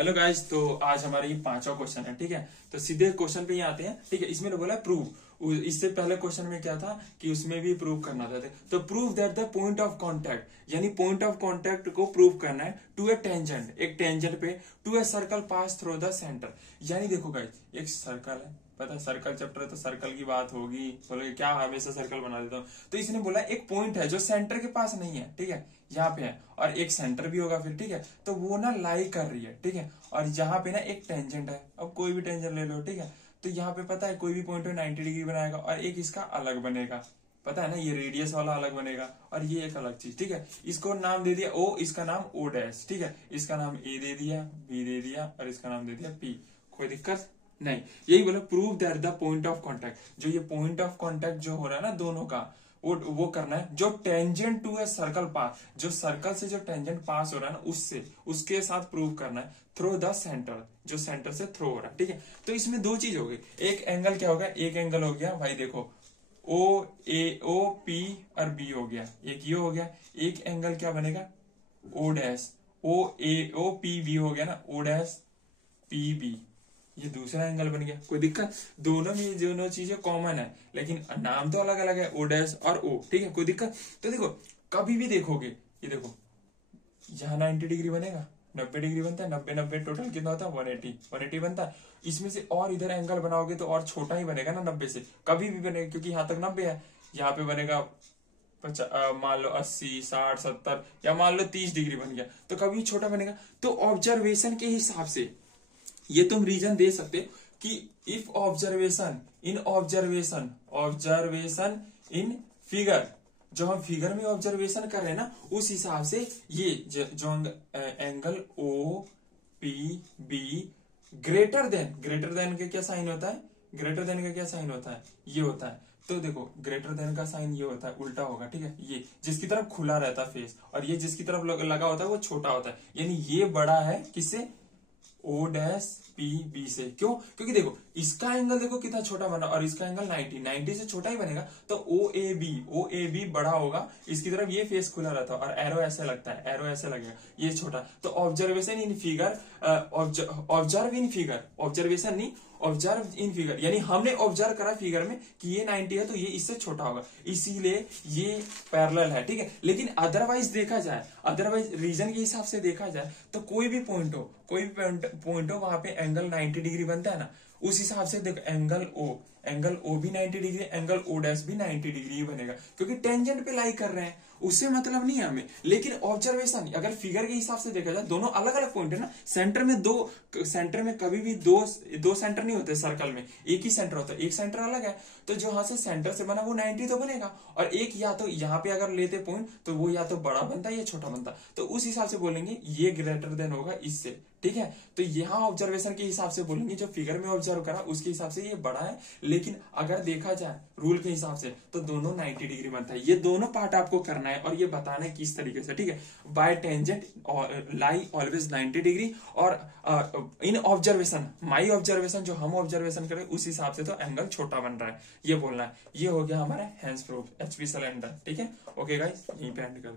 Hello guys, तो आज हमारा ये पांचवा क्वेश्चन है। ठीक है, तो सीधे क्वेश्चन पे ही आते हैं। ठीक है, इसमें बोला प्रूव। इससे पहले क्वेश्चन में क्या था कि उसमें भी प्रूव करना था। तो prove that the point of contact, यानी पॉइंट ऑफ कांटेक्ट को प्रूव करना है टू ए टेंजेंट, एक टेंजेंट पे to a circle pass through the centre. यानी देखो गाइस, एक सर्कल है, पता है सर्कल चैप्टर है तो सर्कल की बात होगी। बोलोगे क्या हमेशा सर्कल बना देता हूँ। तो इसने बोला एक पॉइंट है जो सेंटर के पास नहीं है, ठीक है, यहाँ पे है, और एक सेंटर भी होगा फिर। ठीक है, तो वो ना लाई कर रही है। ठीक है, और यहाँ पे ना एक टेंजेंट है, अब कोई भी टेंजेंट ले लो। ठीक है, तो यहाँ पे पता है कोई भी पॉइंट 90 डिग्री बनाएगा और एक इसका अलग बनेगा। पता है ना, ये रेडियस वाला अलग बनेगा और ये एक अलग चीज। ठीक है, इसको नाम दे दिया ओ, इसका नाम ओ डैश। ठीक है, इसका नाम ए दे दिया, बी दे दिया और इसका नाम दे दिया पी। कोई दिक्कत नहीं। यही बोला prove that the point of contact, जो ये पॉइंट ऑफ कांटेक्ट जो हो रहा है ना दोनों का, वो करना है जो tangent to a circle pass, जो सर्कल से जो टेंजेंट पास हो रहा है ना उससे, उसके साथ प्रूव करना है थ्रू द सेंटर, जो सेंटर से थ्रो हो रहा है। ठीक है, तो इसमें दो चीज हो गई। एक एंगल क्या होगा, एक एंगल हो गया भाई देखो ओ ए, ओ पी और बी हो गया, एक ये हो गया। एक एंगल क्या बनेगा ओ डैश, ओ ए ओ पी बी हो गया ना, ओ डैश पी बी, ये दूसरा एंगल बन गया। कोई दिक्कत, दोनों में दोनों चीजें कॉमन है लेकिन नाम तो अलग अलग है, ओ डैश और ओ। ठीक है, कोई दिक्कत। तो देखो कभी भी देखोगे, ये देखो यहाँ 90 डिग्री बनेगा, 90 डिग्री बनता है, 90 90 टोटल कितना होता है 180 बनता है। इसमें से और इधर एंगल बनाओगे तो और छोटा ही बनेगा ना 90 से, कभी भी बनेगा, क्योंकि यहाँ तक 90 है, यहाँ पे बनेगा मान लो 80 60 70 या मान लो 30 डिग्री बन गया, तो कभी छोटा बनेगा। तो ऑब्जर्वेशन के हिसाब से ये तुम रीजन दे सकते हो कि इफ ऑब्जर्वेशन इन फिगर, जो हम फिगर में ऑब्जर्वेशन कर रहे हैं ना उस हिसाब से ये जो angle O P B greater than का क्या साइन होता है, ग्रेटर देन का क्या साइन होता है, ये होता है। तो देखो ग्रेटर देन का साइन ये होता है, उल्टा होगा। ठीक है, ये जिसकी तरफ खुला रहता है फेस और ये जिसकी तरफ लगा होता है वो छोटा होता है, यानी ये बड़ा है किससे, ओ डैश पी बी से। क्यों, क्योंकि देखो इसका एंगल देखो कितना छोटा बना और इसका एंगल 90 से छोटा ही बनेगा, तो ओ ए बी बड़ा होगा, इसकी तरफ ये फेस खुला रहता है और एरो ऐसे लगता है, एरो ऐसे लगेगा, ये छोटा। तो ऑब्जर्वेशन इन फिगर, ऑब्जर्वेशन नहीं, ऑब्जर्व इन फिगर, यानी हमने ऑब्जर्व करा फिगर में कि ये 90 है तो ये इससे छोटा होगा, इसीलिए ये पैरेलल है। ठीक है, लेकिन अदरवाइज देखा जाए, अदरवाइज रीजन के हिसाब से देखा जाए तो कोई भी पॉइंट हो वहां पे एंगल 90 डिग्री बनता है ना, उस हिसाब से देखो एंगल ओ भी 90 डिग्री, एंगल ओ डैश भी 90 डिग्री ही बनेगा, क्योंकि टेंजेंट पे लाई कर रहे हैं, उससे मतलब नहीं है हमें। लेकिन ऑब्जर्वेशन अगर फिगर के हिसाब से देखा जाए, दोनों अलग अलग पॉइंट है ना, सेंटर में कभी भी दो सेंटर नहीं होते सर्कल में, एक ही सेंटर होता है, एक सेंटर अलग है। तो जो यहाँ से सेंटर से बना वो 90 तो बनेगा, और एक या तो यहाँ पे अगर लेते पॉइंट तो वो या तो बड़ा बनता है या छोटा बनता, तो उस हिसाब से बोलेंगे ये ग्रेटर देन होगा इससे। ठीक है, तो यहाँ ऑब्जर्वेशन के हिसाब से बोलेंगे, जो फिगर में ऑब्जर्व करा उसके हिसाब से ये बड़ा है, लेकिन अगर देखा जाए रूल के हिसाब से तो दोनों 90 डिग्री बनता है। ये दोनों पार्ट आपको करना है और ये बताना है किस तरीके से। ठीक है, बाय टेंजेंट लाई ऑलवेज 90 डिग्री, और इन ऑब्जर्वेशन, माई ऑब्जर्वेशन जो हम ऑब्जर्वेशन करें उस हिसाब से तो एंगल छोटा बन रहा है, ये बोलना है। ये हो गया हमारा हैंस प्रूफ, एचपी सिलेंडर। ठीक है, ओके गाइस, यहीं पे एंड कर